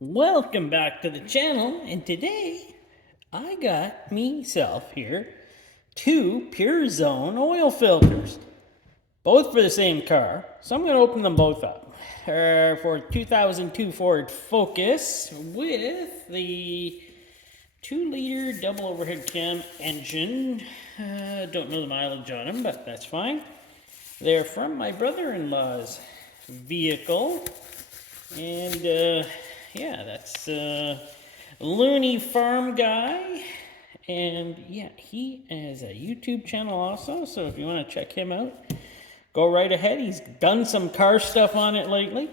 Welcome back to the channel, and today I got myself here two PureZone oil filters, both for the same car. So I'm going to open them both up. For 2002 Ford Focus with the 2-liter double overhead cam engine. Don't know the mileage on them, but that's fine. They're from my brother-in-law's vehicle, and yeah, that's Looneyfarmguy, and yeah, he has a YouTube channel also, so if you want to check him out, go right ahead. He's done some car stuff on it lately,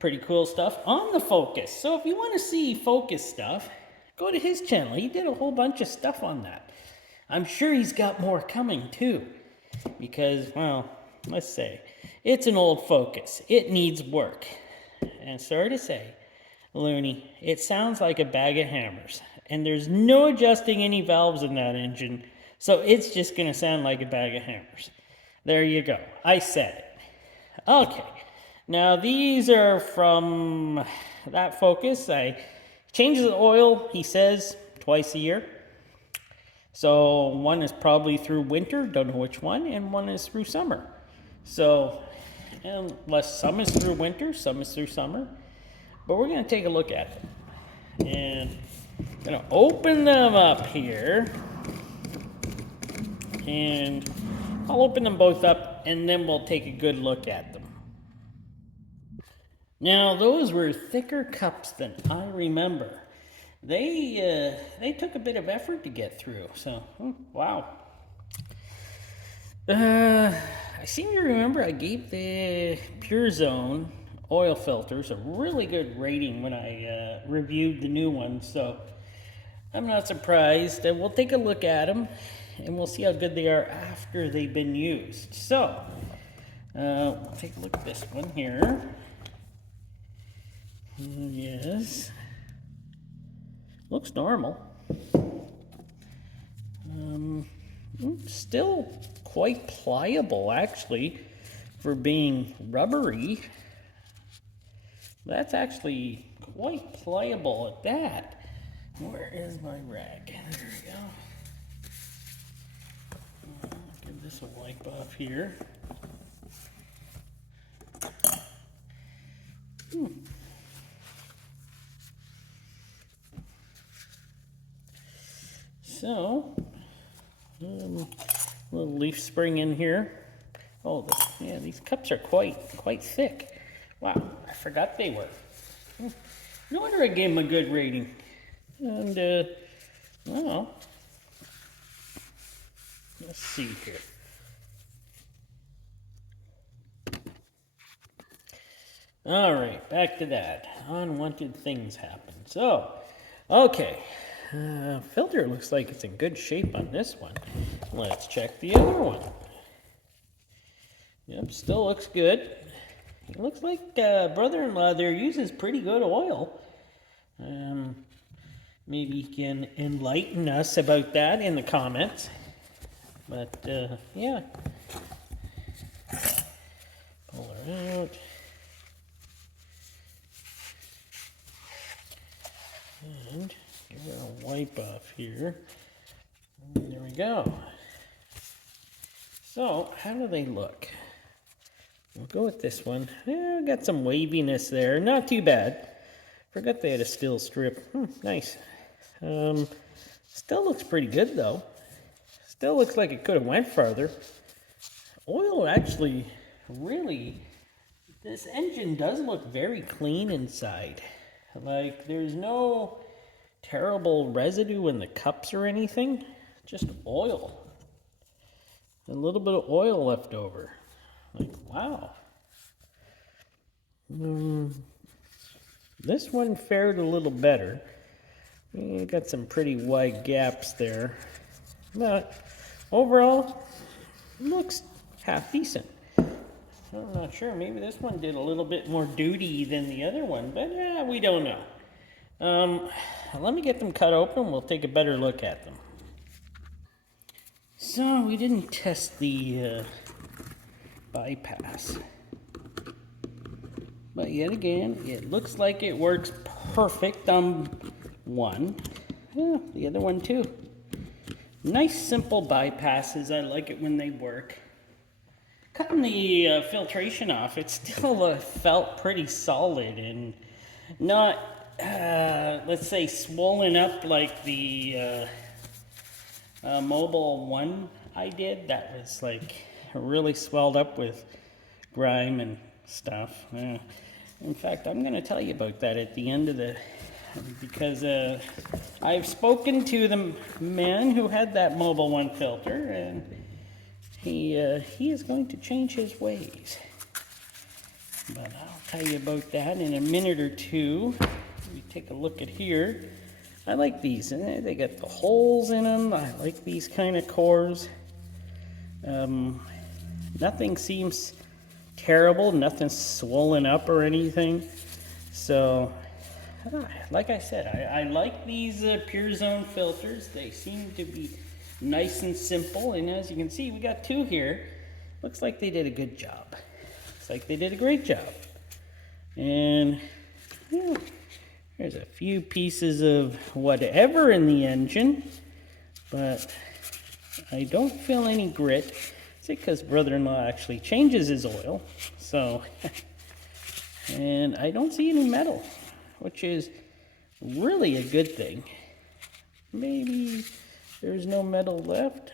pretty cool stuff on the Focus. So if you want to see Focus stuff, go to his channel. He did a whole bunch of stuff on that. I'm sure he's got more coming too, because, well, let's say, it's an old Focus. It needs work. And sorry to say, Looney, it sounds like a bag of hammers. And there's no adjusting any valves in that engine, so it's just going to sound like a bag of hammers. There you go. I said it. Okay. Now, these are from that Focus. I change the oil, he says, twice a year. So one is probably through winter, don't know which one, and one is through summer. So, unless some is through winter, some is through summer. But we're going to take a look at them. And I'm going to open them up here. And I'll open them both up, and then we'll take a good look at them. Now, those were thicker cups than I remember. They took a bit of effort to get through, so, wow. I seem to remember I gave the PureZone oil filters a really good rating when I reviewed the new ones, so I'm not surprised. We'll take a look at them, and we'll see how good they are after they've been used. So, we'll take a look at this one here. Yes. Looks normal. Still quite pliable, actually, for being rubbery. That's actually quite pliable at that. Where is my rag? There we go. Give this a wipe off here. So, little leaf spring in here. Oh, yeah, these cups are quite thick. Wow, I forgot they were. No wonder I gave them a good rating. And, well, let's see here. All right, back to that. Unwanted things happen. So, okay. Filter looks like it's in good shape on this one. Let's check the other one. Yep, still looks good. It looks like brother-in-law there uses pretty good oil. Maybe he can enlighten us about that in the comments. But, yeah. Pull her out. And give her a wipe off here. And there we go. So, how do they look? We'll go with this one. Got some waviness there. Not too bad. Forgot they had a steel strip. Nice. Still looks pretty good, though. Still looks like it could have went farther. Oil actually really... This engine does look very clean inside. Like, there's no terrible residue in the cups or anything. Just oil. A little bit of oil left over. Like, wow. This one fared a little better. Got some pretty wide gaps there. But overall, looks half decent. I'm not sure. Maybe this one did a little bit more duty than the other one, but yeah, we don't know. Let me get them cut open. We'll take a better look at them. So we didn't test the bypass, but yet again, it looks like it works perfect on one. Yeah, the other one too. Nice simple bypasses. I like it when they work. Cutting the filtration off, it still felt pretty solid and not, let's say, swollen up like the Mobil 1 I did. That was like really swelled up with grime and stuff. In fact, I'm going to tell you about that at the end of the, because I've spoken to the man who had that Mobil 1 filter, and he is going to change his ways. But I'll tell you about that in a minute or two. We take a look at here. I like these. They got the holes in them. I like these kind of cores. Nothing seems terrible. Nothing's swollen up or anything. So, like I said, I like these PureZone filters. They seem to be nice and simple. And as you can see, we got two here. Looks like they did a good job. Looks like they did a great job. And yeah, there's a few pieces of whatever in the engine, but I don't feel any grit. It's because brother-in-law actually changes his oil. So, and I don't see any metal, which is really a good thing. Maybe there's no metal left.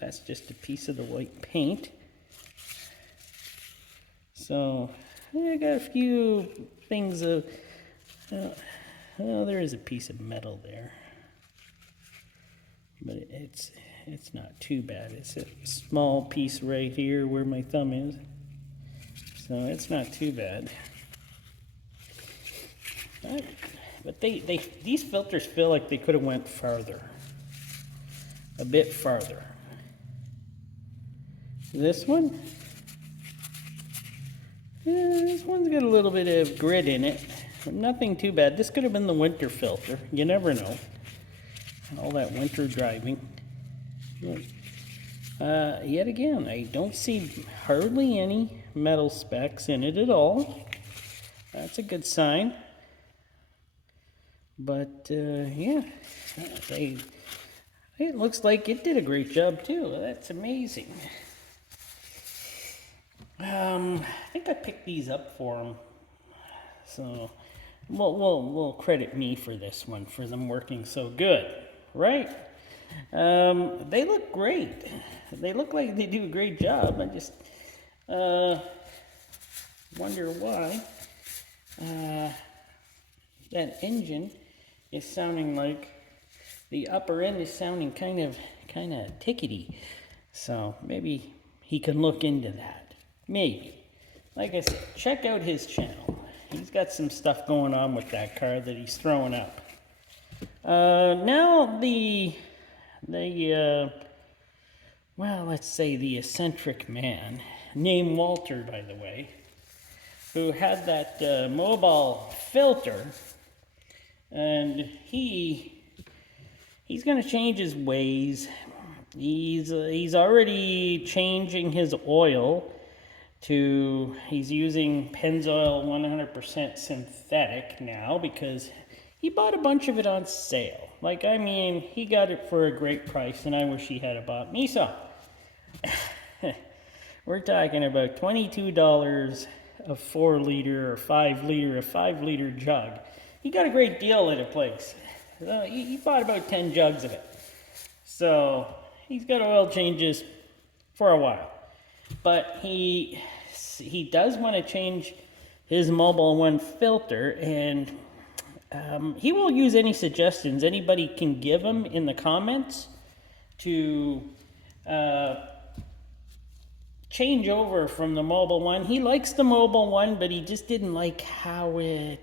That's just a piece of the white paint. So, I got a few things of, well, there is a piece of metal there. But it's not too bad. It's a small piece right here where my thumb is. So it's not too bad. But these filters feel like they could have went farther. A bit farther. This one? Yeah, this one's got a little bit of grit in it. But nothing too bad. This could have been the winter filter. You never know. All that winter driving. Yet again, I don't see hardly any metal specks in it at all. That's a good sign. But yeah, it looks like it did a great job too. That's amazing. I think I picked these up for them, so we'll credit me for this one, for them working so good, right? They look great. They look like they do a great job. I just wonder why that engine is sounding like the upper end is sounding kind of tickety. So maybe he can look into that. Maybe. Like I said, check out his channel. He's got some stuff going on with that car that he's throwing up. Now well, let's say the eccentric man, named Walter, by the way, who had that Mobil filter, and he's going to change his ways. He's already changing his oil to, he's using Pennzoil 100% synthetic now because he bought a bunch of it on sale. Like, I mean, he got it for a great price, and I wish he had bought me some. We're talking about $22 a 4-liter or 5-liter, a 5-liter jug. He got a great deal at a place. He bought about 10 jugs of it. So he's got oil changes for a while. But he does want to change his Mobil 1 filter, and he will use any suggestions anybody can give him in the comments to change over from the Mobil 1. He likes the Mobil 1, but he just didn't like how it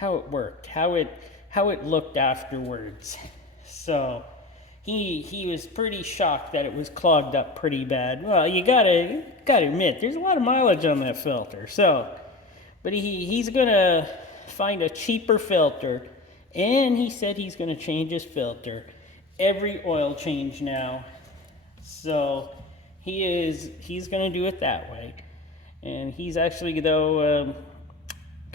worked, how it looked afterwards. So he was pretty shocked that it was clogged up pretty bad. Well, you gotta admit, there's a lot of mileage on that filter. So, but he's gonna find a cheaper filter, and he said he's gonna change his filter every oil change now. So he's gonna do it that way, and he's actually though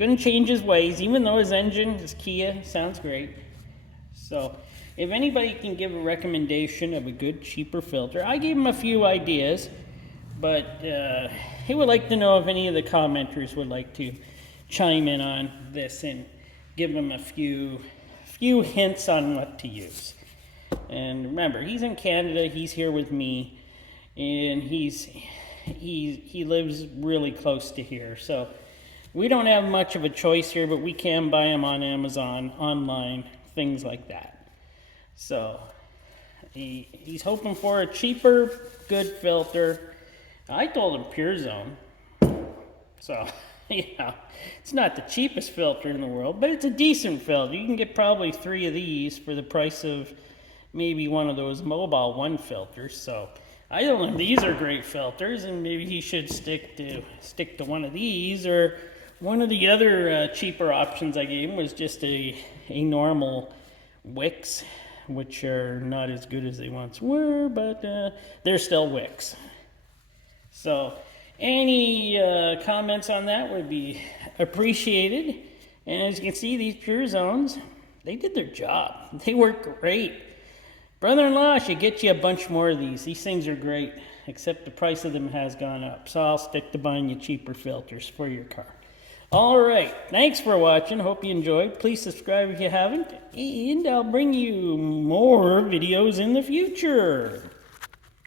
Gonna change his ways, even though his engine, his Kia, sounds great. So, if anybody can give a recommendation of a good, cheaper filter, I gave him a few ideas, but he would like to know if any of the commenters would like to chime in on this and give him a few hints on what to use. And remember, he's in Canada, he's here with me, and he lives really close to here. So we don't have much of a choice here, but we can buy them on Amazon, online, things like that. So he's hoping for a cheaper, good filter. I told him PureZone. So, yeah, it's not the cheapest filter in the world, but it's a decent filter. You can get probably 3 of these for the price of maybe one of those Mobil 1 filters. So I told him these are great filters, and maybe he should stick to one of these, or one of the other cheaper options I gave him was just a normal wicks, which are not as good as they once were, but they're still wicks. So any comments on that would be appreciated. And as you can see, these PureZones, they did their job. They work great. Brother-in-law, I should get you a bunch more of these. These things are great, except the price of them has gone up. So I'll stick to buying you cheaper filters for your car. All right, thanks for watching. Hope you enjoyed. Please subscribe if you haven't, and I'll bring you more videos in the future.